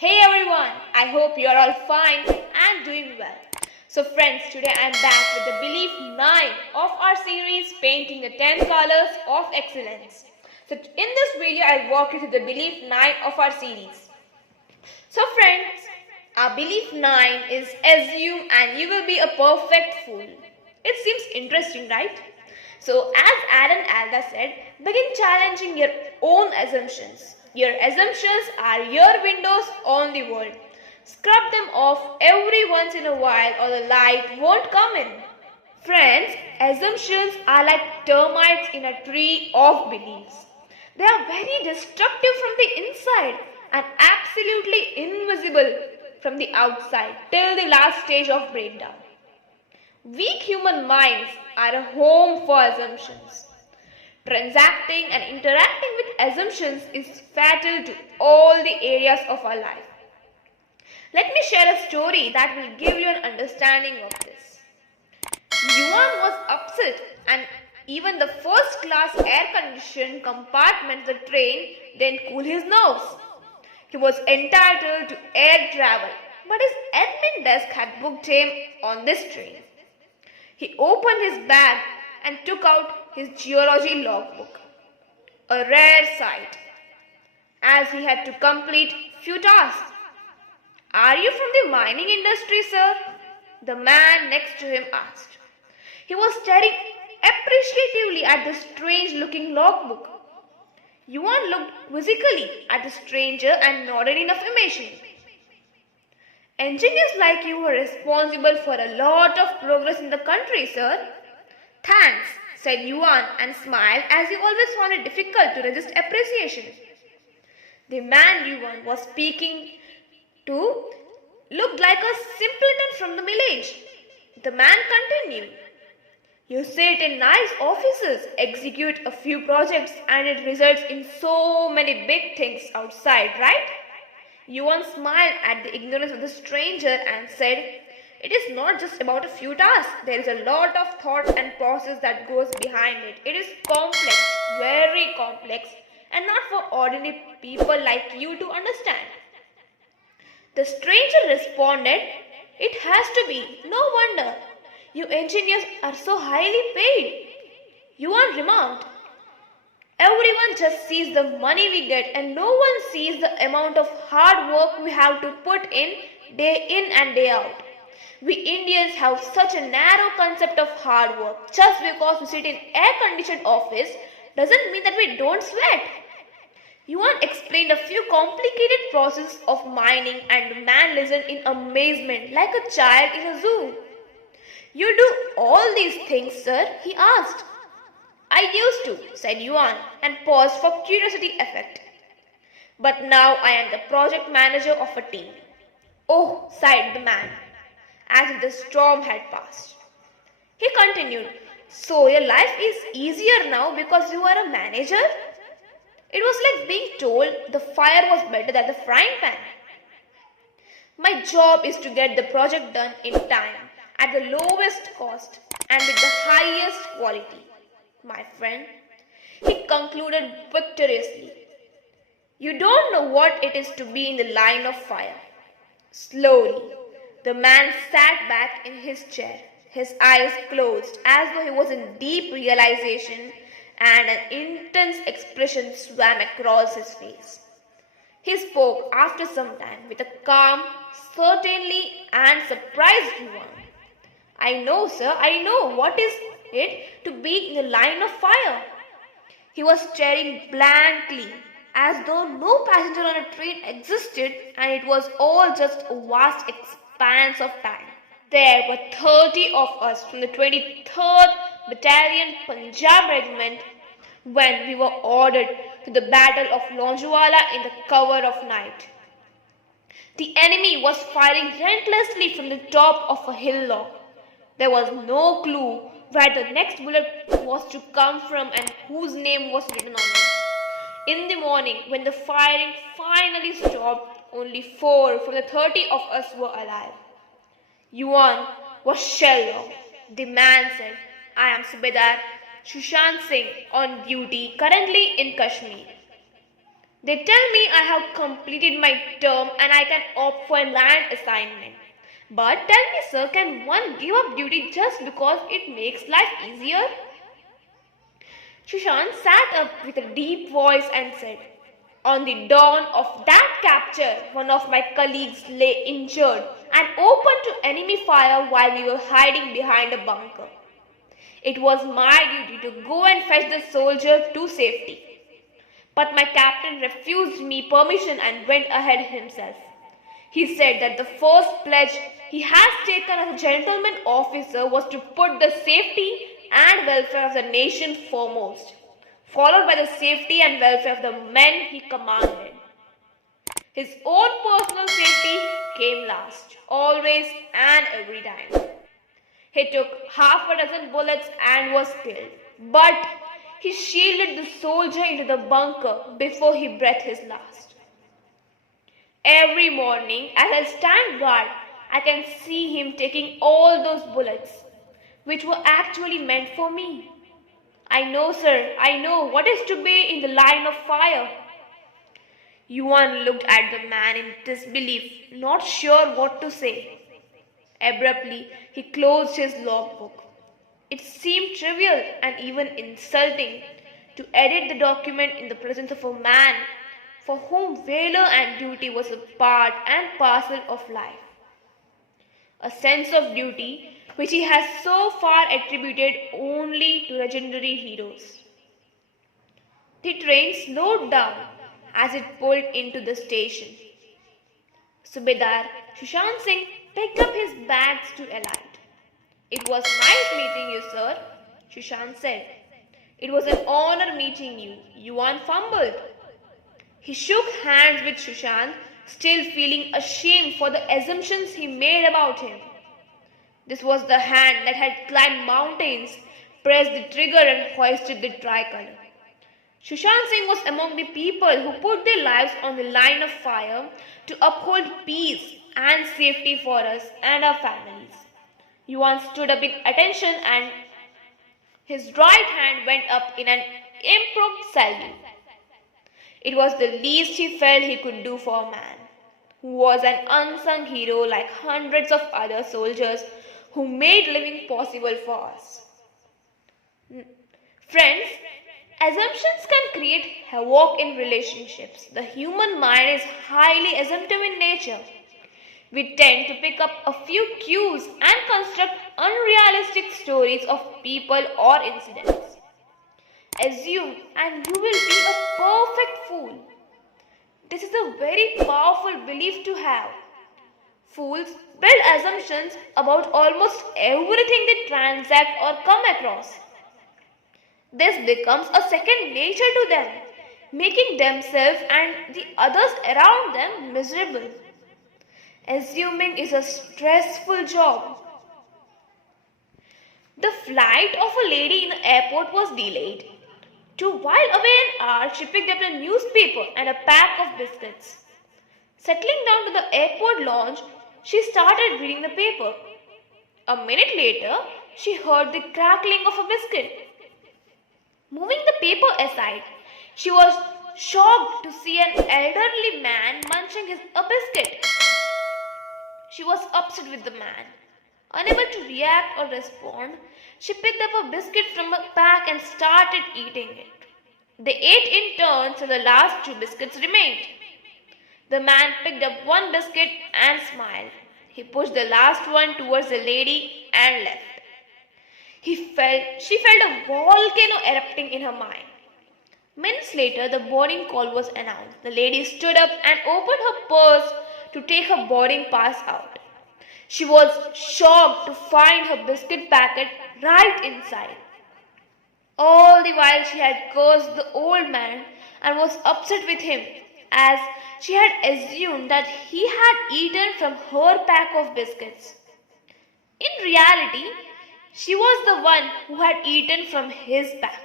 Hey everyone, I hope you are all fine and doing well. So friends, today I am back with the Belief 9 of our series Painting the 10 Colors of Excellence. So in this video, I'll walk you through the Belief 9 of our series. So friends, our Belief 9 is assume and you will be a perfect fool. It seems interesting, right? So as Aaron Alda said, begin challenging your own assumptions. Your assumptions are your windows on the world. Scrub them off every once in a while or the light won't come in. Friends, assumptions are like termites in a tree of beliefs. They are very destructive from the inside and absolutely invisible from the outside till the last stage of breakdown. Weak human minds are a home for assumptions. Transacting and interacting with assumptions is fatal to all the areas of our life. Let me share a story that will give you an understanding of this. Yuan was upset and even the first class air conditioned compartment of the train didn't cool his nerves. He was entitled to air travel, but his admin desk had booked him on this train. He opened his bag and took out his geology logbook, a rare sight, as he had to complete few tasks. "Are you from the mining industry, sir?" the man next to him asked. He was staring appreciatively at the strange-looking logbook. Yuan looked quizzically at the stranger and nodded in affirmation. "Engineers like you are responsible for a lot of progress in the country, sir." "Thanks," said Yuan and smiled as he always found it difficult to resist appreciation. The man Yuan was speaking to looked like a simpleton from the village. The man continued, "You sit in nice offices, execute a few projects, and it results in so many big things outside, right?" Yuan smiled at the ignorance of the stranger and said, "It is not just about a few tasks. There is a lot of thought and process that goes behind it. It is complex, very complex, and not for ordinary people like you to understand." The stranger responded, "It has to be. No wonder. You engineers are so highly paid." Yuan remarked, "Everyone just sees the money we get and no one sees the amount of hard work we have to put in and day out. We Indians have such a narrow concept of hard work. Just because we sit in air-conditioned office doesn't mean that we don't sweat." Yuan explained a few complicated processes of mining and the man listened in amazement like a child in a zoo. "You do all these things, sir?" he asked. "I used to," said Yuan and paused for curiosity effect. "But now I am the project manager of a team." "Oh," sighed the man, as if the storm had passed. He continued, "So your life is easier now because you are a manager?" It was like being told the fire was better than the frying pan. "My job is to get the project done in time, at the lowest cost, and with the highest quality, my friend," he concluded victoriously. "You don't know what it is to be in the line of fire." Slowly, the man sat back in his chair, his eyes closed as though he was in deep realization, and an intense expression swam across his face. He spoke after some time with a calm, certainty, and surprised Yuan. "I know, sir, I know what is it to be in the line of fire." He was staring blankly, as though no passenger on a train existed and it was all just a vast expanse of time. There were 30 of us from the 23rd Battalion Punjab Regiment when we were ordered to the Battle of Lonjewala in the cover of night. The enemy was firing relentlessly from the top of a hillock. There was no clue where the next bullet was to come from and whose name was written on it. In the morning, when the firing finally stopped, only 4 from the 30 of us were alive. Yuan was shell-shocked. The man said, "I am Subedar Sushant Singh on duty currently in Kashmir." They tell me I have completed my term and I can opt for a land assignment. But tell me, sir, can one give up duty just because it makes life easier? Sushant sat up with a deep voice and said, "On the dawn of that capture, one of my colleagues lay injured and open to enemy fire while we were hiding behind a bunker. It was my duty to go and fetch the soldier to safety. But my captain refused me permission and went ahead himself. He said that the first pledge he has taken as a gentleman officer was to put the safety and welfare of the nation foremost, followed by the safety and welfare of the men he commanded. His own personal safety came last, always and every time. He took half a dozen bullets and was killed, but he shielded the soldier into the bunker before he breathed his last. Every morning, as I stand guard, I can see him taking all those bullets, which were actually meant for me. I know, sir, I know what is to be in the line of fire." Yuan looked at the man in disbelief, not sure what to say. Abruptly, he closed his logbook. It seemed trivial and even insulting to edit the document in the presence of a man for whom valor and duty was a part and parcel of life. A sense of duty which he has so far attributed only to legendary heroes. The train slowed down as it pulled into the station. Subedar Sushant Singh picked up his bags to alight. "It was nice meeting you, sir," Sushant said. "It was an honor meeting you," Yuan fumbled. He shook hands with Sushant, still feeling ashamed for the assumptions he made about him. This was the hand that had climbed mountains, pressed the trigger and hoisted the tricolor. Sushant Singh was among the people who put their lives on the line of fire to uphold peace and safety for us and our families. Yuan stood up in attention and his right hand went up in an impromptu salute. It was the least he felt he could do for a man who was an unsung hero like hundreds of other soldiers who made living possible for us. Friends, assumptions can create havoc in relationships. The human mind is highly assumptive in nature. We tend to pick up a few cues and construct unrealistic stories of people or incidents. Assume and you will be a perfect fool. This is a very powerful belief to have. Fools build assumptions about almost everything they transact or come across. This becomes a second nature to them, making themselves and the others around them miserable. Assuming is a stressful job. The flight of a lady in the airport was delayed. To while away an hour, she picked up a newspaper and a pack of biscuits. Settling down to the airport lounge, she started reading the paper. A minute later, she heard the crackling of a biscuit. Moving the paper aside, she was shocked to see an elderly man munching a biscuit. She was upset with the man. Unable to react or respond, she picked up a biscuit from a pack and started eating it. They ate in turn till the last two biscuits remained. The man picked up one biscuit and smiled. He pushed the last one towards the lady and left. She felt a volcano erupting in her mind. Minutes later, the boarding call was announced. The lady stood up and opened her purse to take her boarding pass out. She was shocked to find her biscuit packet right inside. All the while she had cursed the old man and was upset with him, as she had assumed that he had eaten from her pack of biscuits. In reality, she was the one who had eaten from his pack.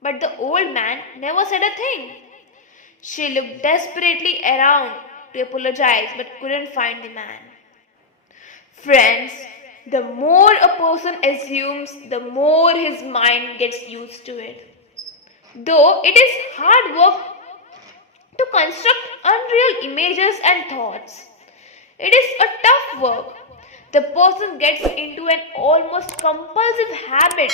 But the old man never said a thing. She looked desperately around to apologize but couldn't find the man. Friends, the more a person assumes, the more his mind gets used to it. Though it is hard work to construct unreal images and thoughts. It is a tough work. The person gets into an almost compulsive habit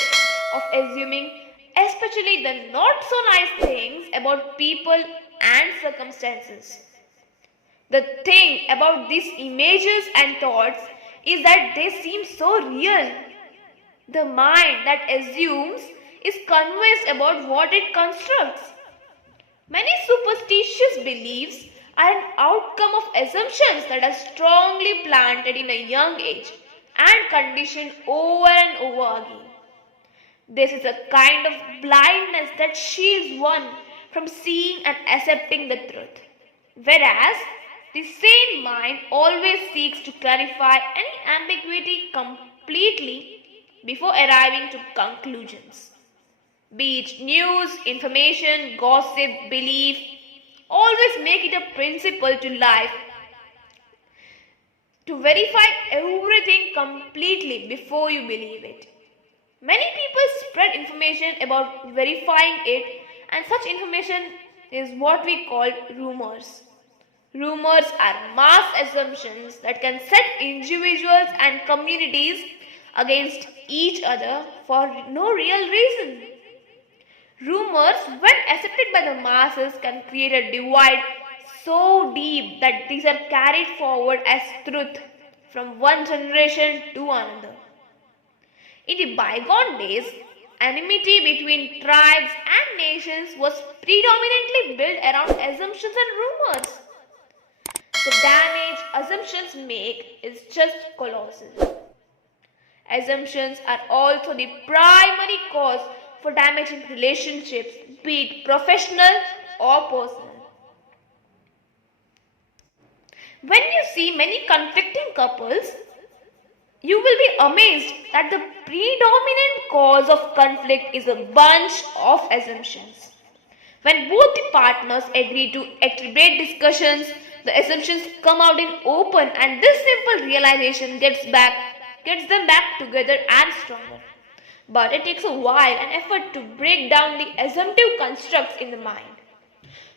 of assuming, especially the not so nice things about people and circumstances. The thing about these images and thoughts is that they seem so real. The mind that assumes is convinced about what it constructs. Many superstitious beliefs are an outcome of assumptions that are strongly planted in a young age and conditioned over and over again. This is a kind of blindness that shields one from seeing and accepting the truth, whereas the sane mind always seeks to clarify any ambiguity completely before arriving to conclusions. Be it news, information, gossip, belief, always make it a principle to life to verify everything completely before you believe it. Many people spread information about verifying it, and such information is what we call rumors. Rumors are mass assumptions that can set individuals and communities against each other for no real reason. Rumors, when accepted by the masses, can create a divide so deep that these are carried forward as truth from one generation to another. In the bygone days, enmity between tribes and nations was predominantly built around assumptions and rumors. The damage assumptions make is just colossal. Assumptions are also the primary cause for damaging relationships, be it professional or personal. When you see many conflicting couples, you will be amazed that the predominant cause of conflict is a bunch of assumptions. When both the partners agree to equilibrate discussions, the assumptions come out in open, and this simple realization gets them back together and stronger. But it takes a while and effort to break down the assumptive constructs in the mind.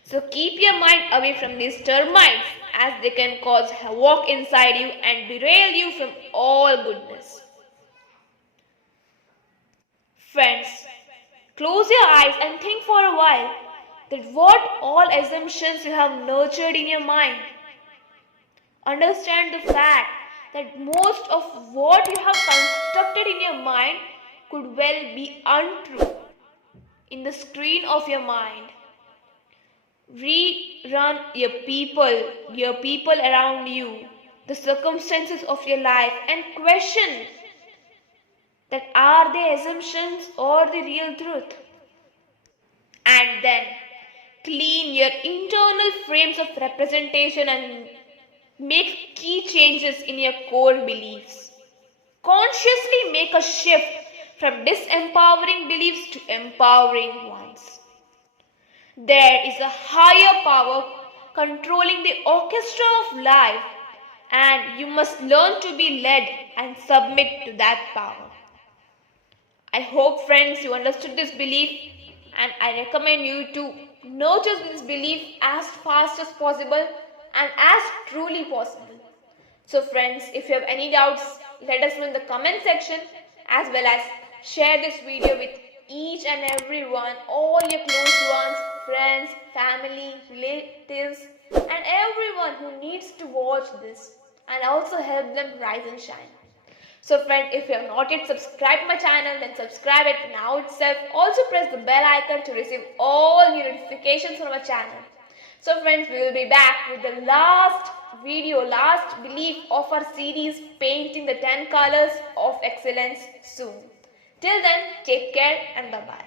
So keep your mind away from these termites, as they can cause havoc inside you and derail you from all goodness. Friends, close your eyes and think for a while that what all assumptions you have nurtured in your mind. Understand the fact that most of what you have constructed in your mind could well be untrue. In the screen of your mind, rerun your people around you, the circumstances of your life, and question that are they assumptions or the real truth? And then clean your internal frames of representation and make key changes in your core beliefs. Consciously make a shift from disempowering beliefs to empowering ones. There is a higher power controlling the orchestra of life, and you must learn to be led and submit to that power. I hope, friends, you understood this belief, and I recommend you to nurture this belief as fast as possible and as truly possible. So friends, if you have any doubts, let us know in the comment section, as well as share this video with each and everyone, all your close ones, friends, family, relatives, and everyone who needs to watch this, and also help them rise and shine. So friend, if you have not yet subscribed my channel, then subscribe it now itself. Also press the bell icon to receive all new notifications from our channel. So friends, we will be back with the last belief of our series, Painting the 10 Colors of Excellence, soon. Till then, take care and bye-bye.